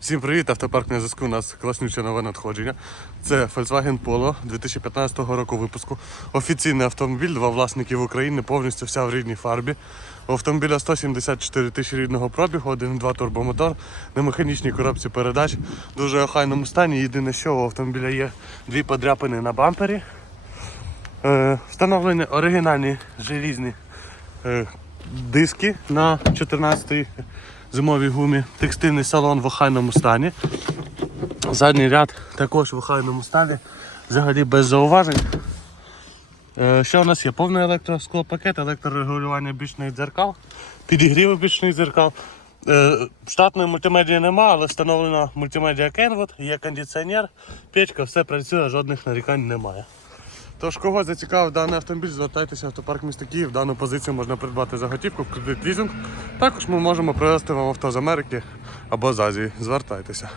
Всім привіт, автопарк на зв'язку. У нас класнюче нове надходження. Це Volkswagen Polo 2015 року випуску. Офіційний автомобіль, два власники в Україні, повністю вся в рідній фарбі. У автомобіля 174 тисячі рідного пробігу, 1.2 турбомотор на механічній коробці передач. В дуже охайному стані. Єдине, що у автомобіля є дві подряпини на бампері. Е, встановлені оригінальні желізні е, диски на 14-й зимовій гумі, текстильний салон в охайному стані. Задній ряд також в охайному стані, взагалі без зауважень. Е, Що у нас є? Повний електросклопакет, електрорегулювання бічних дзеркал, підігрів бічних дзеркал. Е, Штатної мультимедії немає, але встановлена мультимедіа Kenwood, є кондиціонер, печка, все працює, жодних нарікань немає. Тож, кого зацікавив даний автомобіль, звертайтеся в автопарк міста Київ. Дану позицію можна придбати за готівку, кредит лізинг. Також ми можемо привезти вам авто з Америки або з Азії. Звертайтеся.